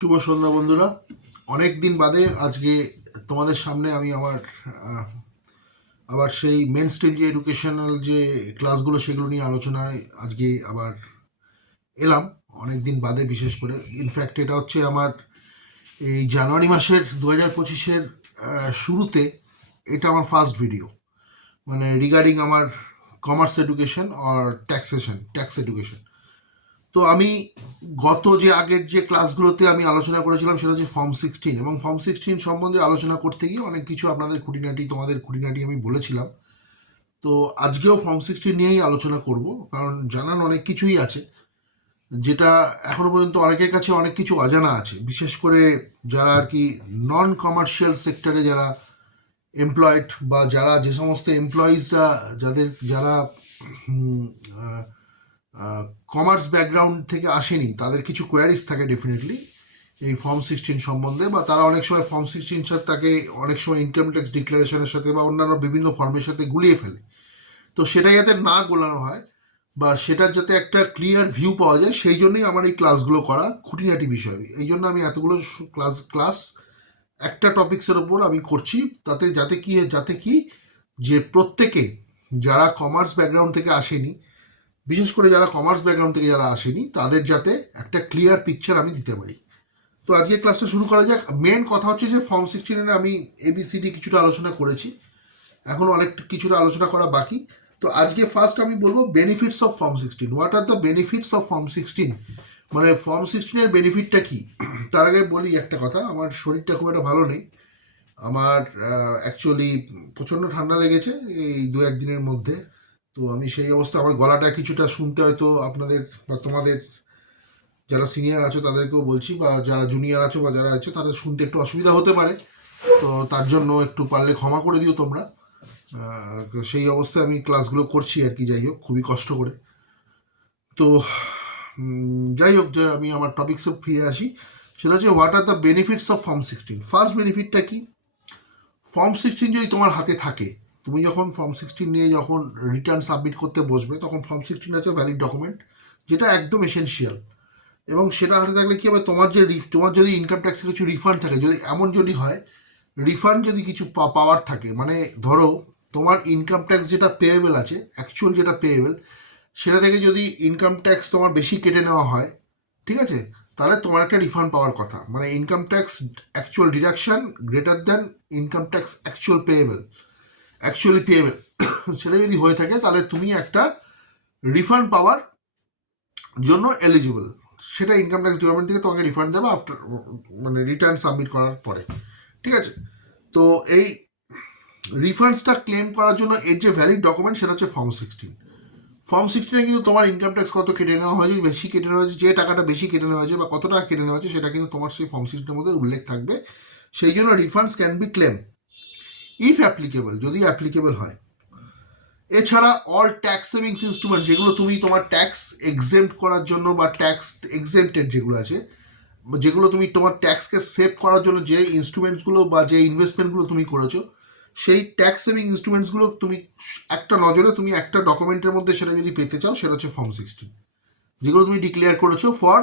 শুভ সন্ধ্যা বন্ধুরা। অনেক দিন বাদে আজকে তোমাদের সামনে আমি আবার সেই মেন স্ট্রিম যে এডুকেশনাল যে ক্লাসগুলো সেগুলো নিয়ে আলোচনায় আজকে আবার এলাম। অনেক দিন বাদে, বিশেষ করে ইনফ্যাক্ট এটা হচ্ছে আমার এই জানুয়ারি মাসের 2025-এর শুরুতে এটা আমার ফার্স্ট ভিডিও, মানে রিগার্ডিং আমার কমার্স এডুকেশন আর ট্যাক্স এডুকেশন। তো আমি গত যে আগের যে ক্লাসগুলোতে আমি আলোচনা করেছিলাম সেটা হচ্ছে ফর্ম 16, এবং ফর্ম 16 সম্বন্ধে আলোচনা করতে গিয়ে অনেক কিছু আপনাদের তোমাদের খুঁটিনাটি আমি বলেছিলাম। তো আজকেও ফর্ম 16 নিয়েই আলোচনা করব, কারণ জানার অনেক কিছুই আছে যেটা এখনো পর্যন্ত অনেকের কাছে অনেক কিছু অজানা আছে, বিশেষ করে যারা আর কি নন কমার্শিয়াল সেক্টরে যারা এমপ্লয়েড, বা যারা যে সমস্ত এমপ্লয়িজরা যারা কমার্স ব্যাকগ্রাউন্ড থেকে আসেনি, তাদের কিছু কোয়ারিজ থাকে ডেফিনেটলি এই ফর্ম 16 সম্বন্ধে, বা তারা অনেক সময় ফর্ম 16 সাথে তাকে অনেক সময় ইনকাম ট্যাক্স ডিক্লারেশনের সাথে বা অন্যান্য বিভিন্ন ফর্মের সাথে গুলিয়ে ফেলে। তো সেটা যাতে না গোলানো হয়, বা সেটার যাতে একটা ক্লিয়ার ভিউ পাওয়া যায়, সেই জন্যই আমার এই ক্লাসগুলো করা, খুঁটিনাটি বিষয়। এই জন্য আমি এতগুলো ক্লাস একটা টপিক্সের ওপর আমি করছি, যাতে কি যে প্রত্যেকে যারা কমার্স ব্যাকগ্রাউন্ড থেকে আসেনি, বিশেষ করে যারা কমার্স ব্যাকগ্রাউন্ড থেকে যারা আসেনি, তাদের যাতে একটা ক্লিয়ার পিকচার আমি দিতে পারি। তো আজকে ক্লাসটা শুরু করা যাক। মেন কথা হচ্ছে যে ফর্ম 16 আমি এবিসিডি কিছুটা আলোচনা করেছি, এখন অনেক কিছুটা আলোচনা করা বাকি। তো আজকে ফার্স্ট আমি বলবো benefits of form 16। What are the benefits of form 16, মানে ফর্ম 16-এর বেনিফিটটা কি। তার আগে বলি একটা কথা, আমার শরীরটা খুব একটা ভালো নেই। আমার অ্যাকচুয়ালি প্রচণ্ড ঠান্ডা লেগেছে এই 1-2 দিনের মধ্যে। তো আমি সেই অবস্থা, আমার গলাটা কিছুটা শুনতে হয়তো আপনাদের বা তোমাদের যারা সিনিয়র আছো তাদেরকেও বলছি, বা যারা জুনিয়র আছো বা যারা আছো তাদের শুনতে একটু অসুবিধা হতে পারে। তো তার জন্য একটু পারলে ক্ষমা করে দিও তোমরা। সেই অবস্থায় আমি ক্লাসগুলো করছি আর কি, যাই হোক খুবই কষ্ট করে। তো যাই হোক, যে আমি আমার টপিক্সে ফিরে আসি, সেটা হচ্ছে what are the benefits of form 16। First বেনিফিটটা কি, ফর্ম 16 যদি তোমার হাতে থাকে, তুমি যখন ফর্ম 16 নিয়ে যখন রিটার্ন সাবমিট করতে বসবে, তখন ফর্ম 16 হচ্ছে ভ্যালিড ডকুমেন্ট, যেটা একদম এসেনশিয়াল। এবং সেটা হাতে থাকলে কী হবে, তোমার যদি ইনকাম ট্যাক্সে কিছু রিফান্ড থাকে, যদি এমন যদি হয় রিফান্ড যদি কিছু পাওয়ার থাকে, মানে ধরো তোমার ইনকাম ট্যাক্স যেটা পেয়েবেল আছে, অ্যাকচুয়াল যেটা পেয়েবেল, সেটা থেকে যদি ইনকাম ট্যাক্স তোমার বেশি কেটে নেওয়া হয়, ঠিক আছে, তাহলে তোমার একটা রিফান্ড পাওয়ার কথা, মানে income tax actual deduction greater than income tax actually payable সেটা যদি হয়ে থাকে, তাহলে তুমি একটা রিফান্ড পাওয়ার জন্য এলিজিবল। সেটা ইনকাম ট্যাক্স ডিপার্টমেন্ট থেকে তোমাকে রিফান্ড দেবে আফটার, মানে রিটার্ন সাবমিট করার পরে, ঠিক আছে। তো এই রিফান্ডসটা ক্লেম করার জন্য এর যে ভ্যালিড ডকুমেন্ট সেটা হচ্ছে ফর্ম 16 কিন্তু তোমার ইনকাম ট্যাক্স কত কেটে নেওয়া হয়েছে, বেশি কেটে নেওয়া হয়েছে, যে টাকাটা বেশি কেটে নেওয়া হয়েছে বা কত টাকা কেটে নেওয়া হয়েছে, সেটা কিন্তু তোমার সেই ফর্ম 16-এর মধ্যে উল্লেখ থাকবে। সেই জন্য refunds can be claim if applicable, যদি অ্যাপ্লিকেবল হয়। এছাড়া অল ট্যাক্স সেভিংস ইনস্ট্রুমেন্ট, যেগুলো তুমি তোমার ট্যাক্স এক্সেম্প্ট করার জন্য বা ট্যাক্স এক্সেম্পটেড যেগুলো আছে, যেগুলো তুমি তোমার ট্যাক্সকে সেভ করার জন্য যে ইনস্ট্রুমেন্টসগুলো বা যে ইনভেস্টমেন্টগুলো তুমি করেছো, সেই ট্যাক্স সেভিং ইনস্ট্রুমেন্টসগুলো তুমি একটা নজরে তুমি একটা ডকুমেন্টের মধ্যে সেটা যদি পেতে চাও, সেটা হচ্ছে ফর্ম 16, যেগুলো তুমি ডিক্লেয়ার করেছো for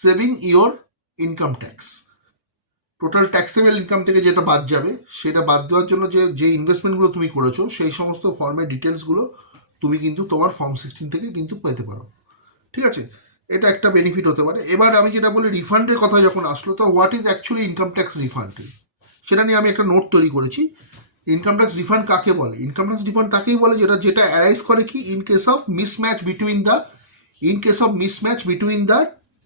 saving your income tax. Total taxable income থেকে যেটা বাদ যাবে, সেটা বাদ দেওয়ার জন্য যে ইনভেস্টমেন্টগুলো তুমি করেছো, সেই সমস্ত ফর্মের ডিটেলসগুলো তুমি কিন্তু তোমার ফর্ম 16 থেকে কিন্তু পেতে পারো, ঠিক আছে। এটা একটা বেনিফিট হতে পারে। এবার আমি যেটা বলি, রিফান্ডের কথা যখন আসলো, তো what is actually income tax refund, সেটা নিয়ে আমি একটা নোট তৈরি করেছি। ইনকাম ট্যাক্স রিফান্ড কাকে বলে? ইনকাম ট্যাক্স রিফান্ড তাকেই বলে যেটা অ্যারাইজ করে কি, in case of mismatch between the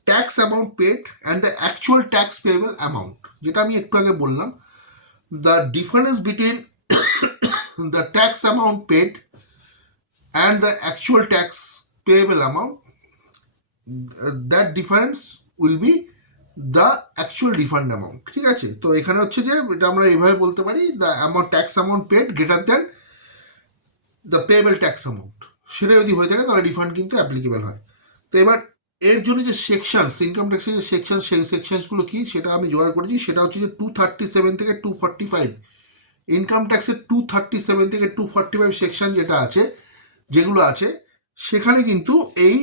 tax amount paid and the actual tax payable amount, যেটা আমি একটু আগে বললাম। The difference between the tax amount paid and the actual tax payable amount, that difference will be the actual refund amount, ঠিক আছে। তো এখানে হচ্ছে যে এটা আমরা এইভাবে বলতে পারি, the tax amount paid greater than the payable tax amount, সেটা যদি হয়ে থাকে তাহলে রিফান্ড কিন্তু অ্যাপ্লিকেবল হয়। তো এবার এর জন্য যে সেকশনস, ইনকাম ট্যাক্সের যে সেকশন, সেই সেকশনসগুলো কি সেটা আমি জোগাড় করেছি। সেটা হচ্ছে যে 237 থেকে 245, ইনকাম ট্যাক্সের 237 থেকে 245 সেকশন যেটা আছে, যেগুলো আছে, সেখানে কিন্তু এই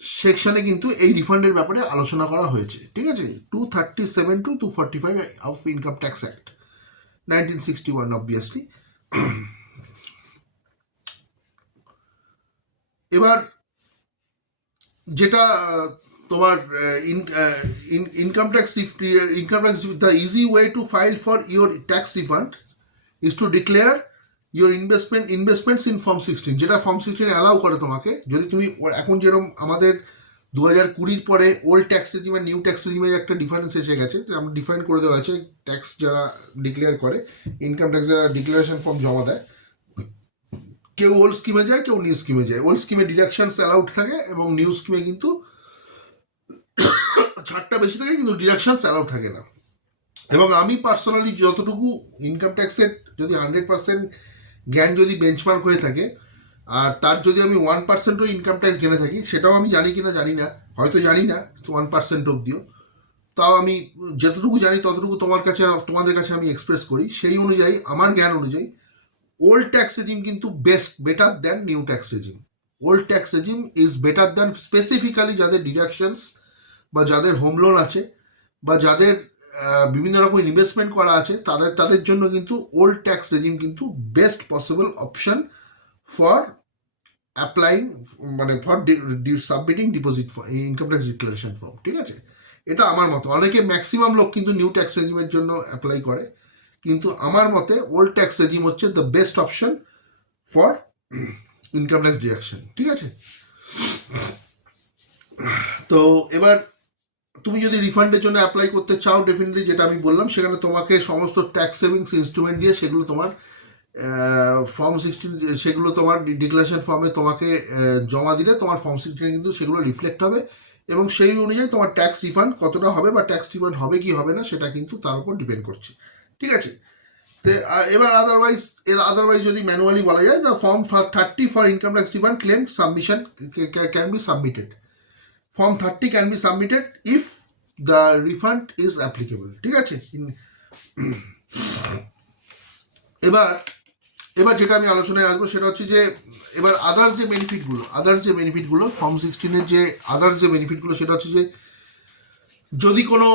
সেকশনে কিন্তু এই রিফান্ডের ব্যাপারে আলোচনা করা হয়েছে, ঠিক আছে। 237 to 245 of income tax act 1961 obviously. এবার যেটা তোমার income tax the easy way to file for your tax refund is two declare your investments in form 16, যেটা ফর্ম 16 অ্যালাউ করে তোমাকে। যদি তুমি এখন যেরকম আমাদের 2020 পরে ওল্ড ট্যাক্স রেজিম আর নিউ ট্যাক্স রেজিমের একটা ডিফারেন্স এসে গেছে, আমরা ডিফাইন করে দেওয়া আছে ট্যাক্স যারা ডিক্লেয়ার করে, ইনকাম ট্যাক্স যারা ডিক্লারেশন ফর্ম জমা দেয়, কেউ ওল্ড স্কিমে যায়, কেউ নিউ স্কিমে যায়। ওল্ড স্কিমে ডিডাকশনস অ্যালাউড থাকে এবং নিউ স্কিমে কিন্তু ছাড়টা বেশি থাকে কিন্তু ডিডাকশনস অ্যালাউড থাকে না। এবং আমি পার্সোনালি যতটুকু ইনকাম ট্যাক্সের যদি 100% জ্ঞান যদি বেঞ্চমার্ক হয়ে থাকে, আর তার যদি আমি 1%ও ইনকাম ট্যাক্স জেনে থাকি, সেটাও আমি জানি কিনা জানি না, হয়তো জানি না 1% অবধিও, তাও আমি যতটুকু জানি ততটুকু তোমাদের কাছে আমি এক্সপ্রেস করি। সেই অনুযায়ী আমার জ্ঞান অনুযায়ী ওল্ড ট্যাক্স রেজিম কিন্তু better than new tax regime. Old tax regime is better than specifically যাদের ডিডাকশনস বা যাদের হোম লোন আছে বা যাদের বিভিন্ন রকম ইনভেস্টমেন্ট করা আছে, তাদের জন্য কিন্তু ওল্ড ট্যাক্স রেজিম কিন্তু best possible option for applying, মানে for submitting deposit income tax declaration form, ঠিক আছে। এটা আমার মতো। অনেকে ম্যাক্সিমাম লোক কিন্তু নিউ ট্যাক্স রেজিমের জন্য অ্যাপ্লাই করে, কিন্তু আমার মতে ওল্ড ট্যাক্স রেজিম হচ্ছে the best option for income tax deduction, ঠিক আছে। তো এবার তুমি যদি রিফান্ডের জন্য অ্যাপ্লাই করতে চাও, ডেফিনেটলি যেটা আমি বললাম, সেখানে তোমাকে সমস্ত ট্যাক্স সেভিংস ইনস্ট্রুমেন্ট দিয়ে সেগুলো তোমার ফর্ম 16, সেগুলো তোমার ডিক্লারেশন ফর্মে তোমাকে জমা দিলে তোমার ফর্ম 16 কিন্তু সেগুলো রিফ্লেক্ট হবে এবং সেই অনুযায়ী তোমার ট্যাক্স রিফান্ড কতটা হবে বা ট্যাক্স রিফান্ড হবে কি হবে না সেটা কিন্তু তার উপর ডিপেন্ড করছে, ঠিক আছে। তো এবার আদারওয়াইজ যদি ম্যানুয়ালি বলা যায়, the form 30 for income tax refund claim submission can be submitted. Form 30 can be submitted if the refund is applicable, ঠিক আছে। এবার যেটা আমি আলোচনায় আসবো সেটা হচ্ছে যে এবার আদার্স যে বেনিফিটগুলো ফর্ম 16-এর যে আদার্স যে বেনিফিটগুলো, সেটা হচ্ছে যে যদি কোনো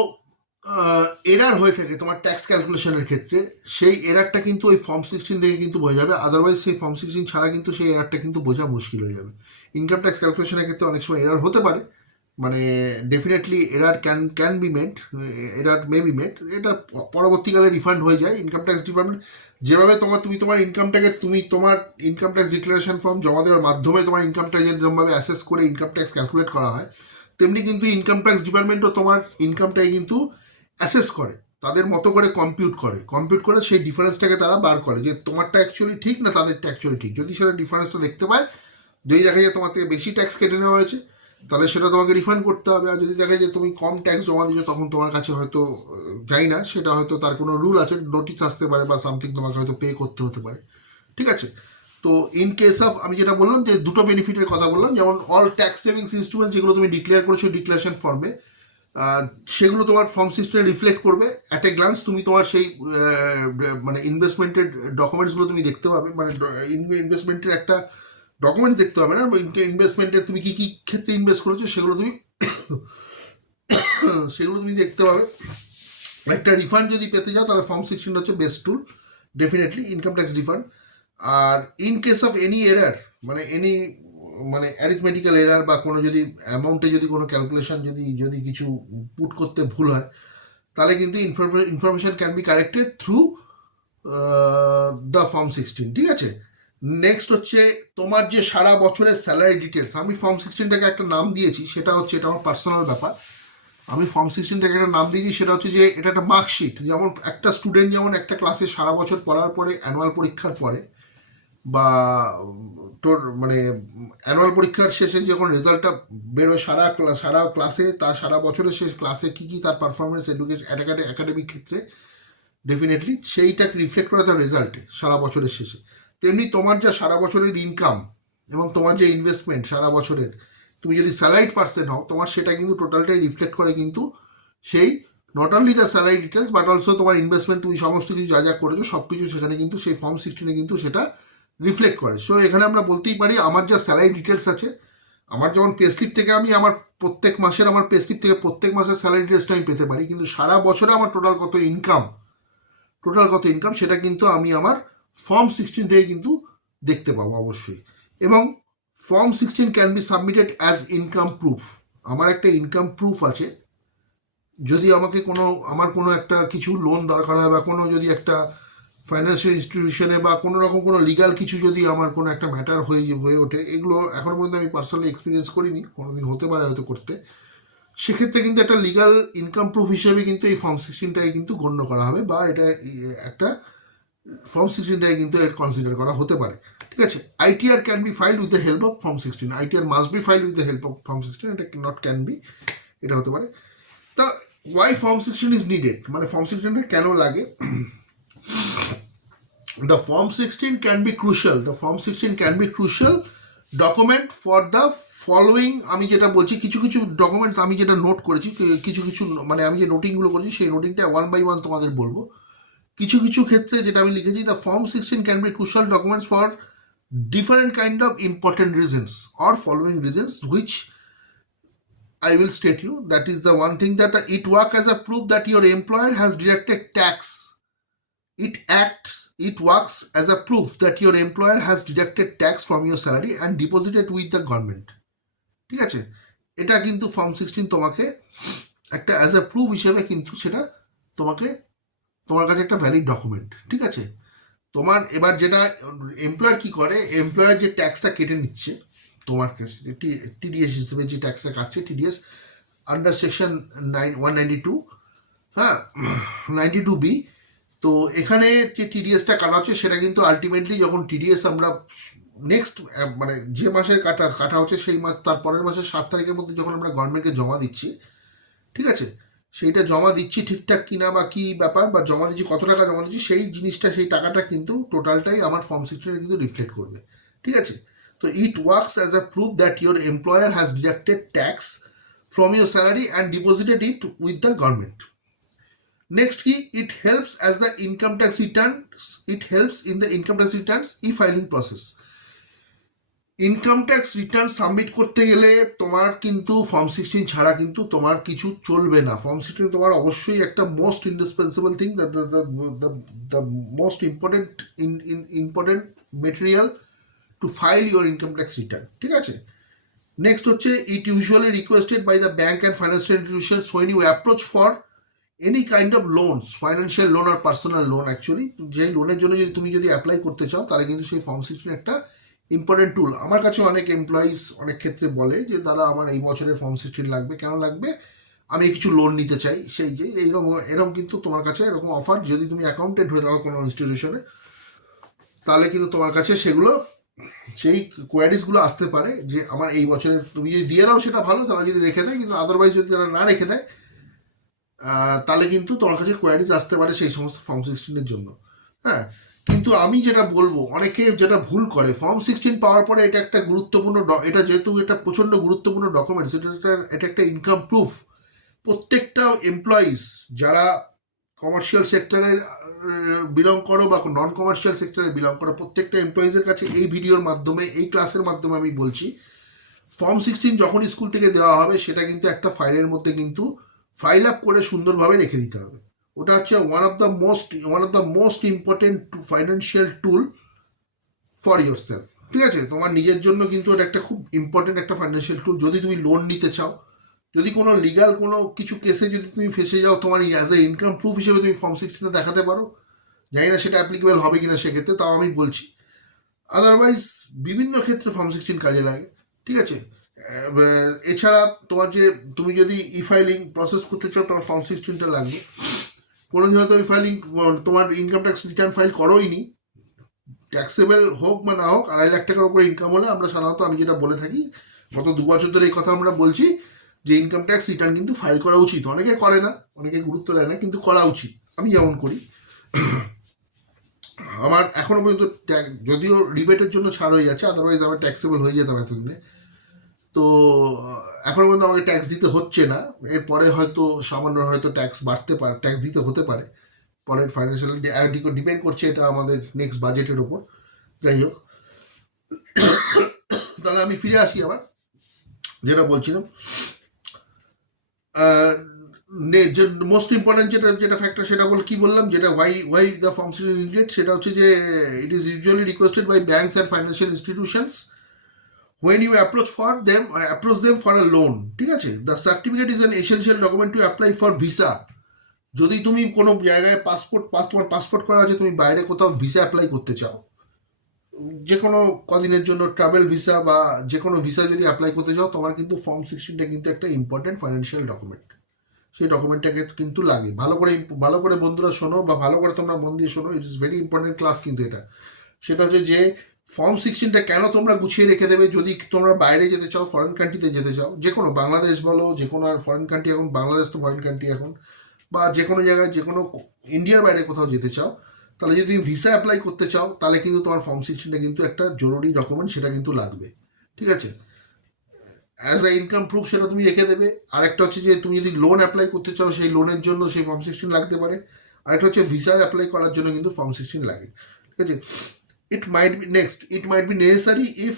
এরার হয়ে থাকে তোমার ট্যাক্স ক্যালকুলেশনের ক্ষেত্রে, সেই এরারটা কিন্তু ওই ফর্ম 16 থেকে কিন্তু বোঝা যাবে। আদারওয়াইজ সেই ফর্ম 16 ছাড়া কিন্তু সেই এরারটা কিন্তু বোঝা মুশকিল হয়ে যাবে। ইনকাম ট্যাক্স ক্যালকুলেশনের ক্ষেত্রে অনেক সময় এরার হতে পারে, মানে definitely error can be made, error may be made, এটা পরবর্তীকালে রিফান্ড হয়ে যায়। ইনকাম ট্যাক্স ডিপার্টমেন্ট যেভাবে তুমি তোমার ইনকামটাকে তোমার ইনকাম ট্যাক্স ডিক্লারেশন ফর্ম জমা দেওয়ার মাধ্যমে তোমার ইনকামটা যেরকমভাবে অ্যাসেস করে ইনকাম ট্যাক্স ক্যালকুলেট করা হয়, তেমনি কিন্তু ইনকাম ট্যাক্স ডিপার্টমেন্টও তোমার ইনকামটাই কিন্তু অ্যাসেস করে, তাদের মতো করে কম্পিউট করে সেই ডিফারেন্সটাকে তারা বার করে যে তোমারটা অ্যাকচুয়ালি ঠিক না তাদেরটা অ্যাকচুয়ালি ঠিক। যদি সেটা ডিফারেন্সটা দেখতে পায়, যদি দেখা যায় তোমার থেকে বেশি ট্যাক্স কেটে নেওয়া হয়েছে, তাহলে সেটা তোমাকে রিফান্ড করতে হবে। আর যদি দেখা যায় তুমি কম ট্যাক্স জমা দিচ্ছ, তখন তোমার কাছে হয়তো যাই না, সেটা হয়তো তার কোনো রুল আছে, নোটিস আসতে পারে বা সামথিং তোমাকে হয়তো পে করতে হতে পারে, ঠিক আছে। তো ইন কেস অফ আমি যেটা বললাম যে দুটো বেনিফিটের কথা বললাম, যেমন অল ট্যাক্স সেভিংস ইনস্ট্রুমেন্ট যেগুলো তুমি ডিক্লেয়ার করেছো ডিক্লারেশন ফর্মে, সেগুলো তোমার ফর্ম 16 রিফ্লেক্ট করবে অ্যাট এ গ্লান্স। তুমি তোমার সেই মানে ইনভেস্টমেন্টের ডকুমেন্টসগুলো তুমি দেখতে পাবে, মানে ইনভেস্টমেন্টের একটা ডকুমেন্টস দেখতে হবে না, ইনভেস্টমেন্টের তুমি কী কী ক্ষেত্রে ইনভেস্ট করেছো সেগুলো তুমি দেখতে পাবে। একটা রিফান্ড যদি পেতে যাও, তাহলে ফর্ম 16 হচ্ছে best tool, definitely income tax refund. আর in case of any error, মানে অ্যারিথমেটিক্যাল এরার বা কোনো যদি অ্যামাউন্টে যদি কোনো ক্যালকুলেশন যদি কিছু পুট করতে ভুল হয়, তাহলে কিন্তু information can be corrected through the form 16, ঠিক আছে। নেক্সট হচ্ছে তোমার যে সারা বছরের স্যালারি ডিটেলস। আমি ফর্ম 16টাকে একটা নাম দিয়েছি, সেটা হচ্ছে, এটা আমার পার্সোনাল ব্যাপার, আমি ফর্ম 16টাকে একটা নাম দিয়েছি, সেটা হচ্ছে যে এটা একটা মার্কশিট। যেমন একটা স্টুডেন্ট যেমন একটা ক্লাসে সারা বছর পড়ার পরে অ্যানুয়াল পরীক্ষার পরে বা তোর মানে অ্যানুয়াল পরীক্ষার শেষে যখন রেজাল্টটা বেরোয়, সারা ক্লাসে তার সারা বছরের শেষ ক্লাসে কী কী তার পারফরমেন্স এডুকেশন একাডেমিক ক্ষেত্রে, ডেফিনেটলি সেইটাকে রিফ্লেক্ট করে তার রেজাল্টে সারা বছরের শেষে। তেমনি তোমার যা সারা বছরের ইনকাম এবং তোমার যে ইনভেস্টমেন্ট সারা বছরের, তুমি যদি স্যালারিড পার্সন হও, তোমার সেটা কিন্তু টোটালটাই রিফ্লেক্ট করে কিন্তু সেই not only the salary details but also তোমার ইনভেস্টমেন্ট, তুমি সমস্ত কিছু যা যা করেছো সব কিছু সেখানে কিন্তু সেই ফর্ম 16 কিন্তু সেটা রিফ্লেক্ট করে। সো এখানে আমরা বলতেই পারি আমার যা স্যালারি ডিটেলস আছে, আমার যেমন পেস্লিপ থেকে আমি আমার প্রত্যেক মাসের আমার পেস্লিপ থেকে প্রত্যেক মাসের স্যালারি ড্রেসটা আমি পেতে পারি, কিন্তু সারা বছরে আমার টোটাল কত ইনকাম সেটা কিন্তু আমি আমার ফর্ম 16 থেকে কিন্তু দেখতে পাবো অবশ্যই। এবং form 16 can be submitted as income proof. আমার একটা ইনকাম প্রুফ আছে, যদি আমাকে আমার কোনো একটা কিছু লোন দরকার হয় বা কোনো যদি একটা ফাইন্যান্সিয়াল ইনস্টিটিউশনে বা কোনো রকম কোনো লিগাল কিছু যদি আমার কোনো একটা ম্যাটার হয়ে ওঠে, এগুলো এখনও পর্যন্ত আমি পার্সোনালি এক্সপিরিয়েন্স করিনি, কোনোদিন হতে পারে হয়তো করতে, সেক্ষেত্রে কিন্তু একটা লিগাল ইনকাম প্রুফ হিসেবে কিন্তু এই ফর্ম 16টাকে কিন্তু গণ্য করা হবে, বা এটা একটা ফর্ম 16টাকে কিন্তু এর কনসিডার করা হতে পারে। ঠিক আছে, ITR can be filed with the help of form 16। ITR must be filed with the help of form 16, এটা নট ক্যান বি, এটা হতে পারে। তা ওয়াই ফর্ম 16 ইজ নিডেড, মানে ফর্ম 16টা কেন লাগে? The Form 16 can be crucial. The Form 16 can be crucial document for the following. আমি যেটা বলছি, কিছু কিছু ডকুমেন্টস আমি যেটা নোট করেছি, কিছু কিছু মানে আমি যে নোটিংগুলো করেছি সেই নোটিংটা ওয়ান বাই ওয়ান তোমাদের বলবো। কিছু কিছু ক্ষেত্রে যেটা আমি লিখেছি, the form 16 can be crucial documents for different kind of important reasons or following reasons, which I will state you. That is the one thing, that it work as a proof that your employer has deducted tax. It works as a proof that your employer has deducted tax from your salary and deposited with the government. ঠিক আছে, এটা কিন্তু form 16 তোমাকে একটা as a proof হিসেবে কিন্তু সেটা তোমার কাছে একটা ভ্যালিড ডকুমেন্ট। ঠিক আছে, তোমার এবার যেটা এমপ্লয়ার কি করে, এমপ্লয়ার যে ট্যাক্সটা কেটে নিচ্ছে তোমার কাছে, টিডিএস হিসেবে যে ট্যাক্সটা কাটছে, টিডিএস আন্ডার সেকশন 192, হ্যাঁ 92B। তো এখানে যে টিডিএসটা কাটা হচ্ছে সেটা কিন্তু আলটিমেটলি যখন টিডিএস আমরা নেক্সট মানে যে মাসে কাটা হচ্ছে সেই মাস তার পরের মাসের 7 তারিখের মধ্যে যখন আমরা গভর্নমেন্টকে জমা দিচ্ছি, ঠিক আছে, সেইটা জমা দিচ্ছি ঠিকঠাক কিনা বা কী ব্যাপার, বা জমা দিচ্ছি কত টাকা জমা দিচ্ছি, সেই জিনিসটা সেই টাকাটা কিন্তু টোটালটাই আমার ফর্ম 16 কিন্তু রিফ্লেক্ট করবে। ঠিক আছে, তো it works as a proof that your employer has deducted tax from your salary and deposited it with the government. Next key, it helps as the income tax returns. It helps in the income tax returns e-filing process. Income tax return submit করতে গেলে তোমার কিন্তু form 16 ছাড়া কিন্তু তোমার কিছু চলবে না। ফর্ম 16 তোমার অবশ্যই একটা most indispensable thing, the most important material to file your income tax return. ঠিক আছে, নেক্সট হচ্ছে, it usually requested by the bank and financial institutions when you approach for any kind of loans, financial loan আর personal loan. Actually যে লোনের জন্য তুমি যদি apply করতে চাও, তাহলে কিন্তু সেই ফর্ম 16 একটা ইম্পর্টেন্ট টুল। আমার কাছে অনেক এমপ্লয়িজ অনেক ক্ষেত্রে বলে যে দাদা আমার এই বছরের ফর্ম 16 লাগবে, কেন লাগবে, আমি কিছু লোন নিতে চাই, সেই যে এরকম কিন্তু তোমার কাছে এরকম অফার, যদি তুমি অ্যাকাউন্টেন্ট হয়ে যাও কোনো ইনস্টিটিউশনে, তাহলে কিন্তু তোমার কাছে সেগুলো সেই কোয়ারিজগুলো আসতে পারে যে আমার এই বছরের, তুমি যদি দিয়ে দাও সেটা ভালো, তারা যদি রেখে দেয়, কিন্তু আদারওয়াইজ যদি তারা না রেখে দেয় তাহলে কিন্তু তোমার কাছে কোয়ারিজ আসতে পারে সেই সমস্ত ফর্ম 16 জন্য। হ্যাঁ, কিন্তু আমি যেটা বলবো, অনেকে যেটা ভুল করে, ফর্ম 16 পাওয়ার পরে এটা একটা গুরুত্বপূর্ণ, এটা যেহেতু এটা প্রচণ্ড গুরুত্বপূর্ণ ডকুমেন্টস, এটা একটা ইনকাম প্রুফ। প্রত্যেকটা এমপ্লয়িজ যারা কমার্শিয়াল সেক্টরে বিলং করো বা নন কমার্শিয়াল সেক্টরে বিলং করো, প্রত্যেকটা এমপ্লয়িজের কাছে এই ভিডিওর মাধ্যমে, এই ক্লাসের মাধ্যমে আমি বলছি, ফর্ম 16 যখন স্কুল থেকে দেওয়া হবে সেটা কিন্তু একটা ফাইলের মধ্যে কিন্তু ফাইল আপ করে সুন্দরভাবে রেখে দিতে হবে। ওটা হচ্ছে one of the most important financial tool for your self. ঠিক আছে, তোমার নিজের জন্য কিন্তু এটা একটা খুব ইম্পর্টেন্ট একটা ফাইন্যান্সিয়াল টুল। যদি তুমি লোন নিতে চাও, যদি কোনো লিগাল কোনো কিছু কেসে যদি তুমি ফেসে যাও, তোমার অ্যাজ এ ইনকাম প্রুফ হিসেবে তুমি ফর্ম 16 দেখাতে পারো। জানি না সেটা অ্যাপ্লিকেবল হবে কিনা সেক্ষেত্রে, তাও আমি বলছি। আদারওয়াইজ বিভিন্ন ক্ষেত্রে ফর্ম 16 কাজে লাগে। ঠিক আছে, এছাড়া তুমি যদি ই ফাইলিং প্রসেস করতে চাও, তোমার ফর্ম 16টা লাগবে। কোনো দিন হয়তো ই ফাইলিং তোমার ইনকাম ট্যাক্স রিটার্ন ফাইল করোই নি, ট্যাক্সেবল হোক বা না হোক, 2.5 লাখ টাকার উপরে ইনকাম হলে আমরা সাধারণত, আমি যেটা বলে থাকি গত 2 বছর ধরে এই কথা আমরা বলছি, যে ইনকাম ট্যাক্স রিটার্ন কিন্তু ফাইল করা উচিত। অনেকে করে না, অনেকে গুরুত্ব দেয় না, কিন্তু করা উচিত। আমি যেমন করি, আমার এখনও পর্যন্ত যদিও রিবেটের জন্য ছাড় হয়ে যাচ্ছে, আদারওয়াইজ আমার ট্যাক্সেবল হয়ে যেতাম এতদিনে। তো এখনও পর্যন্ত আমাকে ট্যাক্স দিতে হচ্ছে না, এরপরে হয়তো সামান্য হয়তো ট্যাক্স বাড়তে পারে, ট্যাক্স দিতে হতে পারে, পরের ফাইন্যান্সিয়াল ডিপেন্ড করছে এটা আমাদের নেক্সট বাজেটের ওপর। যাই হোক, তাহলে আমি ফিরে আসি আবার। যেটা বলছিলাম, যে মোস্ট ইম্পর্টেন্ট যেটা যেটা ফ্যাক্টর সেটা কি বললাম, যেটা ওয়াই দ্য ফর্ম নিডেড, সেটা হচ্ছে যে it is usually requested by banks and financial institutions when you approach them for a loan, ঠিক আছে? The certificate is an essential document to apply for visa. যদি তুমি কোনো জায়গায় তোমার পাসপোর্ট করা আছে, তুমি বাইরে কোথাও ভিসা অ্যাপ্লাই করতে চাও, যে কোনো কদিনের জন্য ট্রাভেল ভিসা বা যে কোনো ভিসা যদি অ্যাপ্লাই করতে চাও, তোমার কিন্তু ফর্ম 16টা কিন্তু একটা ইম্পর্টেন্ট ফাইন্যান্সিয়াল ডকুমেন্ট। সেই ডকুমেন্টটাকে কিন্তু লাগে। ভালো করে বন্ধুরা শোনো, বা ভালো করে তোমরা মন দিয়ে শোনো, it is very important class কিন্তু এটা। সেটা হচ্ছে যে ফর্ম 16টা কেন তোমরা গুছিয়ে রেখে দেবে যদি তোমরা বাইরে যেতে চাও, ফরেন কান্ট্রিতে যেতে চাও, যে কোনো বাংলাদেশ বলো, যে কোনো আর ফরেন কান্ট্রি, এখন বাংলাদেশ তো ফরেন কান্ট্রি এখন, বা যে কোনো জায়গায়, যে কোনো ইন্ডিয়ার বাইরে কোথাও যেতে চাও, তাহলে যদি তুমি ভিসা অ্যাপ্লাই করতে চাও, তাহলে কিন্তু তোমার ফর্ম 16টা কিন্তু একটা জরুরি ডকুমেন্ট, সেটা কিন্তু লাগবে। ঠিক আছে? অ্যাজ আ ইনকাম প্রুফ সেটা তুমি রেখে দেবে। আরেকটা হচ্ছে যে তুমি যদি লোন অ্যাপ্লাই করতে চাও, সেই লোনের জন্য সেই ফর্ম 16 লাগতে পারে। আরেকটা হচ্ছে ভিসা অ্যাপ্লাই করার জন্য কিন্তু ফর্ম 16 লাগে। ঠিক আছে? It might be necessary if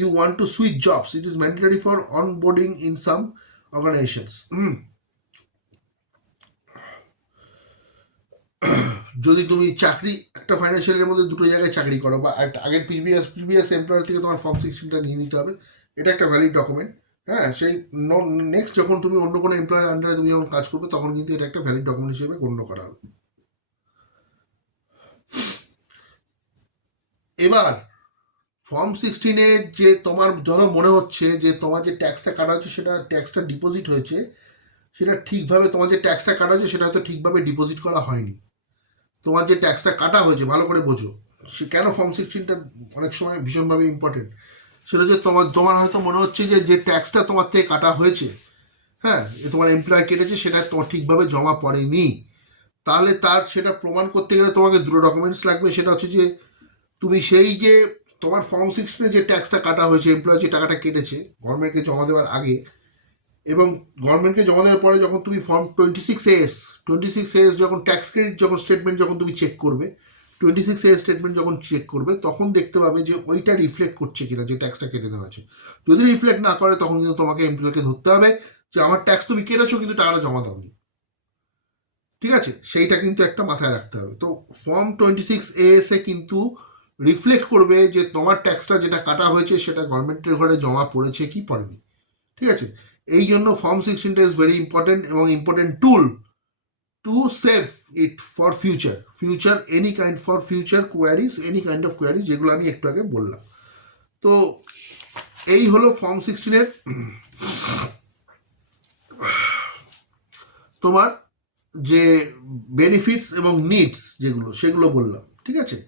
you want to switch jobs. It is mandatory for onboarding in some organizations. যদি তুমি চাকরি, একটা ফাইন্যান্সিয়ালের মধ্যে দুটো জায়গায় চাকরি করো, বা একটা আগের প্রিভিয়াস এমপ্লয়ার থেকে তোমার ফর্ম 16টা নিয়ে নিতে হবে। এটা একটা ভ্যালিড ডকুমেন্ট। হ্যাঁ, সেই নেক্সট যখন তুমি অন্য কোনো এমপ্লয়ার আন্ডারে তুমি যখন কাজ করবে, তখন কিন্তু এটা একটা ভ্যালিড ডকুমেন্ট হিসেবে গণ্য করা হবে। এবার ফর্ম 16-এ যে তোমার ধরো মনে হচ্ছে যে তোমার যে ট্যাক্সটা কাটা হচ্ছে, সেটা ট্যাক্সটা ডিপোজিট হয়েছে, সেটা ঠিকভাবে, তোমার যে ট্যাক্সটা কাটা হচ্ছে সেটা হয়তো ঠিকভাবে ডিপোজিট করা হয়নি। তোমার যে ট্যাক্সটা কাটা হয়েছে, ভালো করে বোঝো সে কেন ফর্ম 16টা অনেক সময় ভীষণভাবে ইম্পর্টেন্ট। সেটা হচ্ছে তোমার হয়তো মনে হচ্ছে যে যে ট্যাক্সটা তোমার থেকে কাটা হয়েছে, হ্যাঁ, তোমার এমপ্লয় কেটেছে, সেটা তোমার ঠিকভাবে জমা পড়েনি। তাহলে সেটা প্রমাণ করতে গেলে তোমাকে দুটো ডকুমেন্টস লাগবে। সেটা হচ্ছে যে তুমি সেই যে তোমার ফর্ম 16-এ যে ট্যাক্সটা কাটা হয়েছে, এমপ্লয় যে টাকাটা কেটেছে গভর্নমেন্টকে জমা দেওয়ার আগে, এবং গভর্নমেন্টকে জমা দেওয়ার পরে যখন তুমি ফর্ম 26AS যখন ট্যাক্স ক্রেডিট যখন স্টেটমেন্ট যখন তুমি চেক করবে, 26AS স্টেটমেন্ট যখন চেক করবে, তখন দেখতে পাবে যে ওইটা রিফ্লেক্ট করছে কিনা যে ট্যাক্সটা কেটে নেওয়া হয়েছে। যদি রিফ্লেক্ট না করে, তখন কিন্তু তোমাকে এমপ্লয়কে ধরতে হবে যে আমার ট্যাক্স তুমি কেটেছো কিন্তু টাকাটা জমা দাওনি। ঠিক আছে? সেইটা কিন্তু একটা মাথায় রাখতে হবে। তো ফর্ম 26AS কিন্তু রিফ্লেক্ট করবে যে তোমার ট্যাক্সটা যেটা কাটা হয়েছে সেটা গভর্নমেন্টের ঘরে জমা পড়েছে কি পড়েনি। ঠিক আছে? এই জন্য ফর্ম 16টা ইজ ভেরি ইম্পর্টেন্ট, এবং important tool to save it for future queries, any kind of queries, যেগুলো আমি একটু আগে বললাম। তো এই হলো ফর্ম 16-এর তোমার যে বেনিফিটস এবং নিডস যেগুলো, সেগুলো বললাম। ঠিক আছে?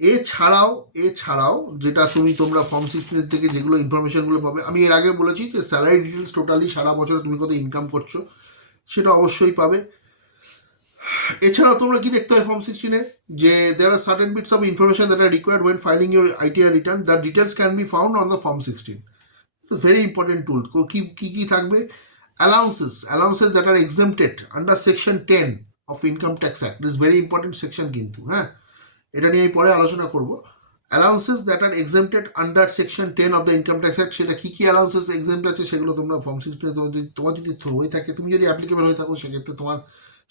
এছাড়াও যেটা তোমরা ফর্ম 16 থেকে যেগুলো ইনফরমেশনগুলো পাবে, আমি এর আগে বলেছি যে স্যালারি ডিটেলস টোটালি সারা বছর তুমি কত ইনকাম করছো সেটা অবশ্যই পাবে। এছাড়াও তোমরা কি দেখতে হয় ফর্ম 16-এ, যে there are certain bits of information that are required when filing your ITR return. The details can be found on the form 16. It's a very important tool. কি থাকবে? Allowances that are exempted under section 10 of Income Tax Act. This is very important section কিন্তু, হ্যাঁ, এটা নিয়ে পরে আলোচনা করব। Allowances that are exempted under section 10 of the income tax act, সেটা কী অ্যালাউন্সেস এক্সেম্পট আছে সেগুলো তোমরা ফর্ম 16-এ তোমার যদি হয়ে থাকে, তুমি যদি অ্যাপ্লিকেবল হয়ে থাকো, সেক্ষেত্রে তোমার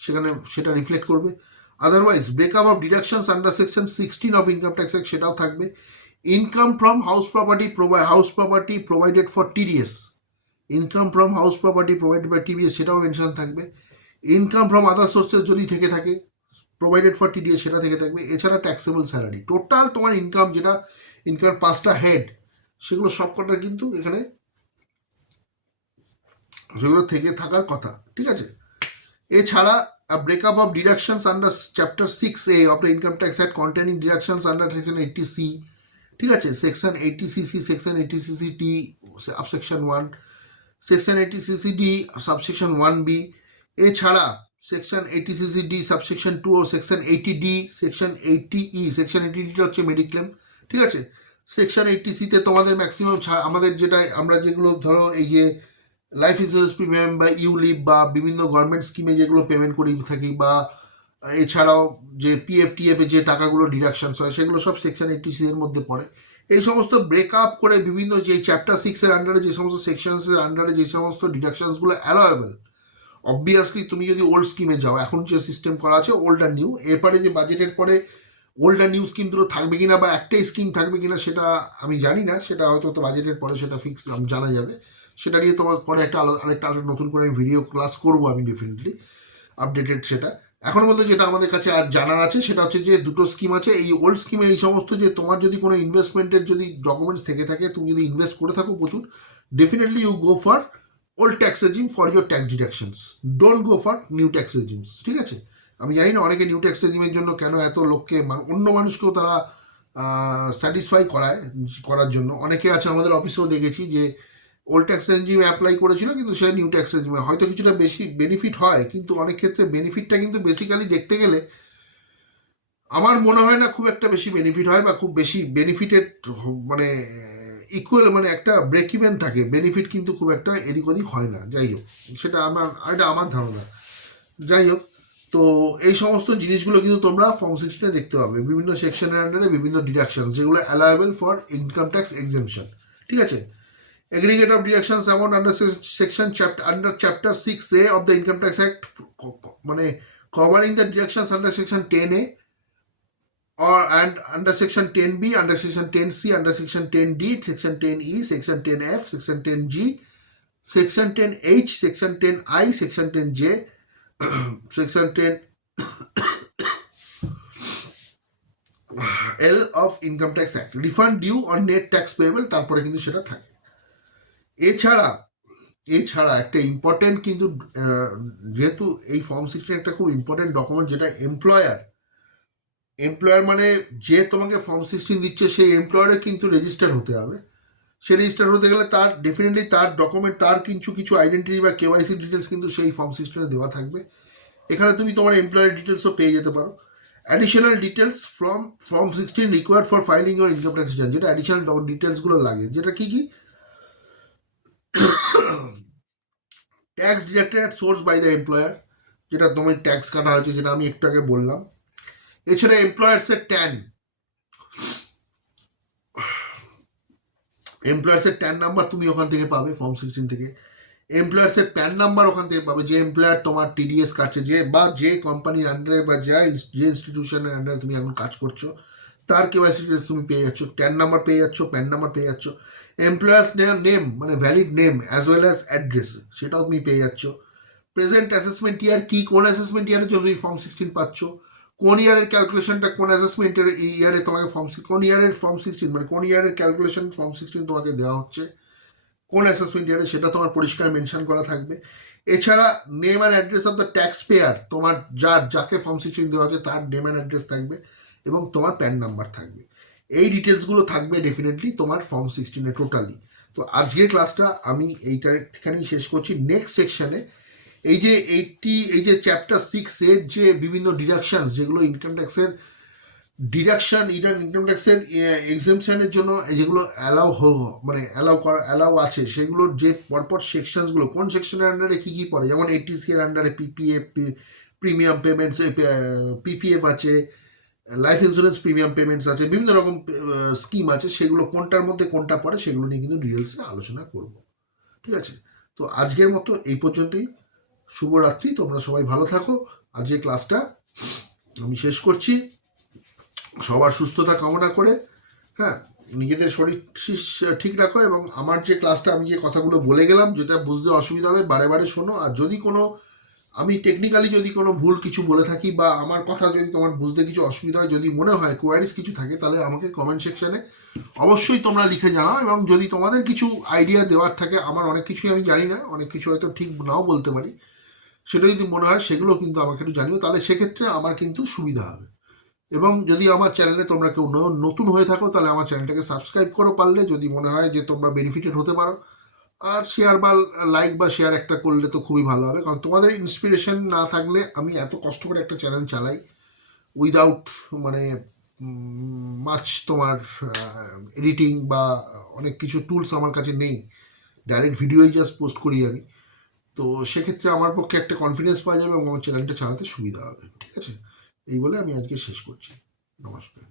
সেখানে সেটা রিফ্লেক্ট করবে। Otherwise breakup of deductions under section 16 of income tax act, সেটাও থাকবে। Income from house property provided for TDS, income from house property provided by TDS, সেটাও মেনশন থাকবে। ইনকাম ফ্রম আদার সোর্সেস যদি থেকে থাকে, প্রোভাইডেড ফর টিডিএস, সেটা থেকে থাকবে। এছাড়া ট্যাক্সেবল স্যালারি, টোটাল তোমার ইনকাম, যেটা ইনকামের 5টা হেড, সেগুলো সবকটা কিন্তু এখানে সেগুলো থেকে থাকার কথা। ঠিক আছে? এছাড়া breakup of deductions under chapter 6A of the income tax act containing deductions under section 80C। ঠিক আছে? Section 80CC, section 80CCT subsection 1, section 80CCD subsection 1B। এছাড়া সেকশন 80CCD সাবসেকশন 2 ও section 80D, section 80E, section 80Dটা হচ্ছে mediclaim. ঠিক আছে? Section 80Cতে তোমাদের maximum আমাদের আমরা যেগুলো ধরো এই যে লাইফ ইন্স্যুরেন্স প্রিমিয়াম বা ইউলিপ বা বিভিন্ন গভর্নমেন্ট স্কিমে যেগুলো পেমেন্ট করে থাকি, বা এছাড়াও যে PF TF যে টাকাগুলো ডিডাকশনস হয়, সেগুলো সব সেকশন 80C এর মধ্যে পড়ে। এই সমস্ত ব্রেকআপ করে বিভিন্ন যে চ্যাপ্টার 6-এর আন্ডারে যে সমস্ত সেকশনসের আন্ডারে যে সমস্ত ডিডাকশনসগুলো অ্যালাওয়েবল, অবভিয়াসলি তুমি যদি ওল্ড স্কিমে যাও, এখন যে সিস্টেম করা আছে ওল্ড আর নিউ, এরপরে যে বাজেটের পরে ওল্ড আর নিউ স্কিম দুটো থাকবে কিনা বা একটাই স্কিম থাকবে কিনা সেটা আমি জানি না, সেটা হয়তো তো বাজেটের পরে সেটা ফিক্স জানা যাবে। সেটা নিয়ে তোমার পরে আরেকটা নতুন করে আমি ভিডিও ক্লাস করবো আমি ডেফিনেটলি আপডেটেড সেটা। এখন মধ্যে যেটা আমাদের কাছে আজ জানার আছে সেটা হচ্ছে যে দুটো স্কিম আছে। এই ওল্ড স্কিমে এই সমস্ত যে তোমার যদি কোনো ইনভেস্টমেন্টের যদি ডকুমেন্টস থেকে থাকে, তুমি যদি ইনভেস্ট করে থাকো প্রচুর, definitely you go for old tax regime for your tax deductions, don't go for new tax regimes. ঠিক আছে, আমি জানি না অনেকে নিউ ট্যাক্স রেজিমের জন্য কেন এত লোককে অন্য মানুষকেও তারা স্যাটিসফাই করার জন্য অনেকে আছে, আমাদের অফিসেও দেখেছি যে ওল্ড ট্যাক্স রেজিমে অ্যাপ্লাই করেছিল কিন্তু সে নিউ ট্যাক্স রেজিমে, হয়তো কিছুটা বেশি বেনিফিট হয় কিন্তু অনেক ক্ষেত্রে বেনিফিটটা কিন্তু বেসিক্যালি দেখতে গেলে আমার মনে হয় না খুব একটা বেশি বেনিফিট হয় বা খুব বেশি বেনিফিটেড মানে ইকুয়াল মানে একটা ব্রেক ইভেন থাকে, বেনিফিট কিন্তু খুব একটা এদিক ওদিক হয় না। যাই হোক, সেটা এটা আমার ধারণা। যাই হোক, তো এই সমস্ত জিনিসগুলো কিন্তু তোমরা ফর্ম 16 দেখতে পাবে, বিভিন্ন সেকশনের আন্ডারে বিভিন্ন ডিডাকশন যেগুলো allowable for income tax exemption. ঠিক আছে, aggregate of deductions amount under section under chapter 6A of the Income Tax Act মানে covering the deductions under section 10A or and under section 10B, under section 10C, under section 10D, section 10E, section 10F, section 10G, section 10H, section 10I, section 10J, section 10L of Income Tax Act, refund due on net tax payable, তারপরে কিন্তু সেটা থাকে। এছাড়া একটা important কিন্তু যেহেতু এই form 16 একটা খুব ইম্পর্টেন্ট ডকুমেন্ট, যেটা এমপ্লয়ার মানে যে তোমাকে ফর্ম 16 দিচ্ছে সেই এমপ্লয়ারে কিন্তু রেজিস্টার হতে হবে। সে রেজিস্টার হতে গেলে তার ডেফিনেটলি তার ডকুমেন্ট, তার কিছু আইডেন্টিটি বা কেওয়াইসি ডিটেলস কিন্তু সেই ফর্ম 16 দেওয়া থাকবে। এখানে তুমি তোমার এমপ্লয়ার ডিটেলসও পেয়ে যেতে পারো। Additional details from form 16 required for filing your income tax return, যেটা অ্যাডিশনাল ডিটেলসগুলো লাগে, যেটা কি tax deducted at source by the employer, যেটা তোমার ট্যাক্স কাটা হয়েছে, যেটা আমি একটু আগে বললাম। এছাড়া এমপ্লয়ার্সের ট্যান নাম্বার তুমি ওখান থেকে পাবে ফর্ম 16 থেকে। এমপ্লয়ার্সের প্যান নাম্বার ওখান থেকে পাবে, যে এমপ্লয়ার তোমার টিডিএস কাটছে, যে কোম্পানির আন্ডারে বা যে ইনস্টিটিউশনের আন্ডারে তুমি এখন কাজ করছো, তার কেওয়াইসি ডিটেলস তুমি পেয়ে যাচ্ছ, ট্যান নাম্বার পেয়ে যাচ্ছ, প্যান নাম্বার পেয়ে যাচ্ছ। এমপ্লয়ার্স নেম মানে valid name as well as address, সেটাও তুমি পেয়ে যাচ্ছ। প্রেজেন্ট অ্যাসেসমেন্ট ইয়ার কি, কোন অ্যাসেসমেন্ট ইয়ারের জন্য তুমি ফর্ম 16 পাচ্ছ, কোন ইয়ারের ক্যালকুলেশনটা, কোন অ্যাসেসমেন্টের ইয়ারে তোমাকে কোন ইয়ারের ফর্ম 16 মানে কোন ইয়ারের ক্যালকুলেশন ফর্ম 16 তোমাকে দেওয়া হচ্ছে, কোন অ্যাসেসমেন্ট ইয়ারে, সেটা তোমার পরিষ্কার মেনশন করা থাকবে। এছাড়া name and address of the tax payer, তোমার যাকে ফর্ম 16 দেওয়া হচ্ছে তার নেম অ্যান্ড অ্যাড্রেস থাকবে এবং তোমার প্যান নাম্বার থাকবে। এই ডিটেলসগুলো থাকবে ডেফিনেটলি তোমার ফর্ম 16-এ টোটালি। তো আজকের ক্লাসটা আমি এইখানেই শেষ করছি। নেক্সট সেকশনে এই যে চ্যাপ্টার 6-এর যে বিভিন্ন ডিডাকশনস, যেগুলো ইনকাম ট্যাক্সের ইনকাম ট্যাক্সের এক্সেমশনের জন্য যেগুলো অ্যালাউ আছে, সেগুলোর যে পরপর সেকশনসগুলো, কোন সেকশনের আন্ডারে কী কী পড়ে, যেমন এটিসি এর আন্ডারে পিপিএফ প্রিমিয়াম পেমেন্টস, পিপিএফ আছে, লাইফ ইন্স্যুরেন্স প্রিমিয়াম পেমেন্টস আছে, বিভিন্ন রকম স্কিম আছে, সেগুলো কোনটার মধ্যে কোনটা পড়ে সেগুলো নিয়ে কিন্তু ডিটেলসে আলোচনা করব। ঠিক আছে, তো আজকের মতো এই পর্যন্তই। শুভরাত্রি, তোমরা সবাই ভালো থাকো। আজকের ক্লাসটা আমি শেষ করছি, সবার সুস্থতা কামনা করে। হ্যাঁ, নিজেদের শরীর ঠিক রাখো এবং আমার যে ক্লাসটা আমি যে কথাগুলো বলে গেলাম, যেটা বুঝতে অসুবিধা হবে বারে বারে শোনো। আর যদি কোনো আমি টেকনিক্যালি যদি কোনো ভুল কিছু বলে থাকি বা আমার কথা যদি তোমার বুঝতে কিছু অসুবিধা হয়, যদি মনে হয় কোয়ারিজ কিছু থাকে, তাহলে আমাকে কমেন্ট সেকশানে অবশ্যই তোমরা লিখে জানাও। এবং যদি তোমাদের কিছু আইডিয়া দেওয়ার থাকে, আমার অনেক কিছুই আমি জানি না, অনেক কিছু হয়তো ঠিক নাও বলতে পারি, সেটা যদি মনে হয় সেগুলো কিন্তু আমাকে একটু জানিও, তাহলে সেক্ষেত্রে আমার কিন্তু সুবিধা হবে। এবং যদি আমার চ্যানেলে তোমরা কেউ নতুন হয়ে থাকো, তাহলে আমার চ্যানেলটাকে সাবস্ক্রাইব করো পারলে, যদি মনে হয় যে তোমরা বেনিফিটেড হতে পারো। আর শেয়ার বা লাইক বা শেয়ার একটা করলে তো খুবই ভালো হবে, কারণ তোমাদের ইন্সপিরেশন না থাকলে আমি এত কষ্ট করে একটা চ্যানেল চালাই উইদাউট মানে মাছ তোমার এডিটিং বা অনেক কিছু টুলস আমার কাছে নেই, ডাইরেক্ট ভিডিওই জাস্ট পোস্ট করি আমি। তো সেক্ষেত্রে আমার পক্ষে একটা কনফিডেন্স পাওয়া যাবে এবং আমার চ্যানেলটা চালাতে সুবিধা হবে। ঠিক আছে, এই বলে আমি আজকে শেষ করছি। নমস্কার।